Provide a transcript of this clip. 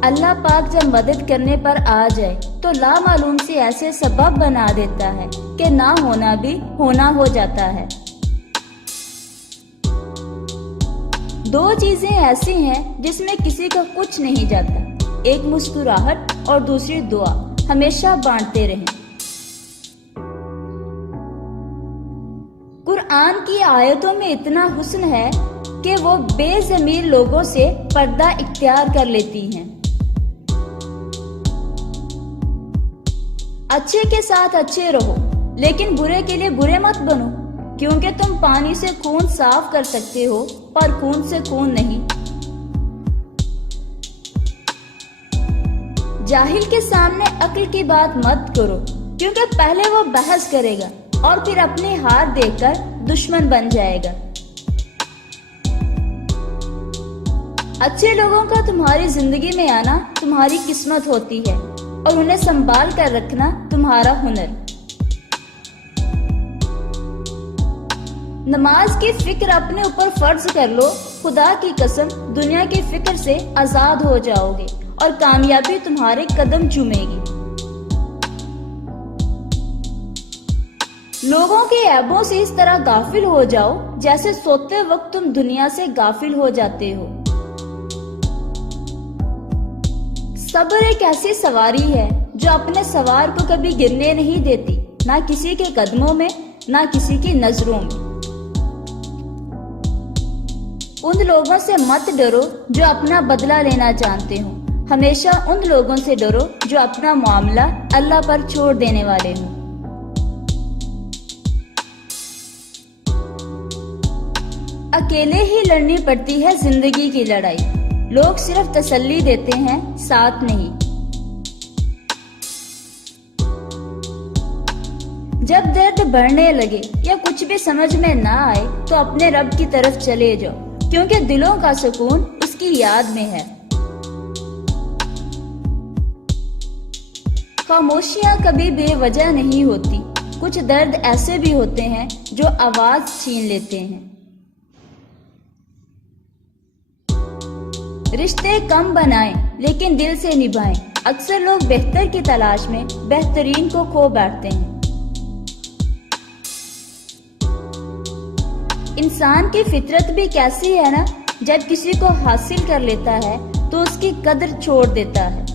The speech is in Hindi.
अल्लाह पाक जब मदद करने पर आ जाए तो लामालूम से ऐसे सबब बना देता है कि ना होना भी होना हो जाता है। दो चीजें ऐसी हैं जिसमें किसी का कुछ नहीं जाता, एक मुस्कुराहट और दूसरी दुआ। हमेशा बांटते रहें। कुरान की आयतों में इतना हुस्न है कि वो बेज़मीर लोगों से पर्दा इख्तियार कर लेती हैं। अच्छे के साथ अच्छे रहो, लेकिन बुरे के लिए बुरे मत बनो, क्योंकि तुम पानी से खून साफ कर सकते हो पर खून से खून नहीं। जाहिल के सामने अक्ल की बात मत करो, क्योंकि पहले वो बहस करेगा और फिर अपनी हार देखकर दुश्मन बन जाएगा। अच्छे लोगों का तुम्हारी जिंदगी में आना तुम्हारी किस्मत होती है और उन्हें संभाल कर रखना तुम्हारा हुनर। नमाज की फिक्र अपने ऊपर फर्ज कर लो, खुदा की कसम दुनिया की फिक्र से आजाद हो जाओगे और कामयाबी तुम्हारे कदम चूमेगी। लोगों के ऐबों से इस तरह गाफिल हो जाओ जैसे सोते वक्त तुम दुनिया से गाफिल हो जाते हो। सब्र एक ऐसी सवारी है जो अपने सवार को कभी गिरने नहीं देती, ना किसी के कदमों में ना किसी की नजरों में। उन लोगों से मत डरो जो अपना बदला लेना जानते हो, हमेशा उन लोगों से डरो जो अपना मामला अल्लाह पर छोड़ देने वाले हो। अकेले ही लड़नी पड़ती है जिंदगी की लड़ाई, लोग सिर्फ तसल्ली देते हैं, साथ नहीं। जब दर्द बढ़ने लगे या कुछ भी समझ में ना आए तो अपने रब की तरफ चले जाओ, क्योंकि दिलों का सुकून उसकी याद में है। खामोशियां कभी बेवजह नहीं होती, कुछ दर्द ऐसे भी होते हैं जो आवाज छीन लेते हैं। रिश्ते कम बनाएं लेकिन दिल से निभाएं। अक्सर लोग बेहतर की तलाश में बेहतरीन को खो बैठते हैं। इंसान की फितरत भी कैसी है ना, जब किसी को हासिल कर लेता है तो उसकी कदर छोड़ देता है।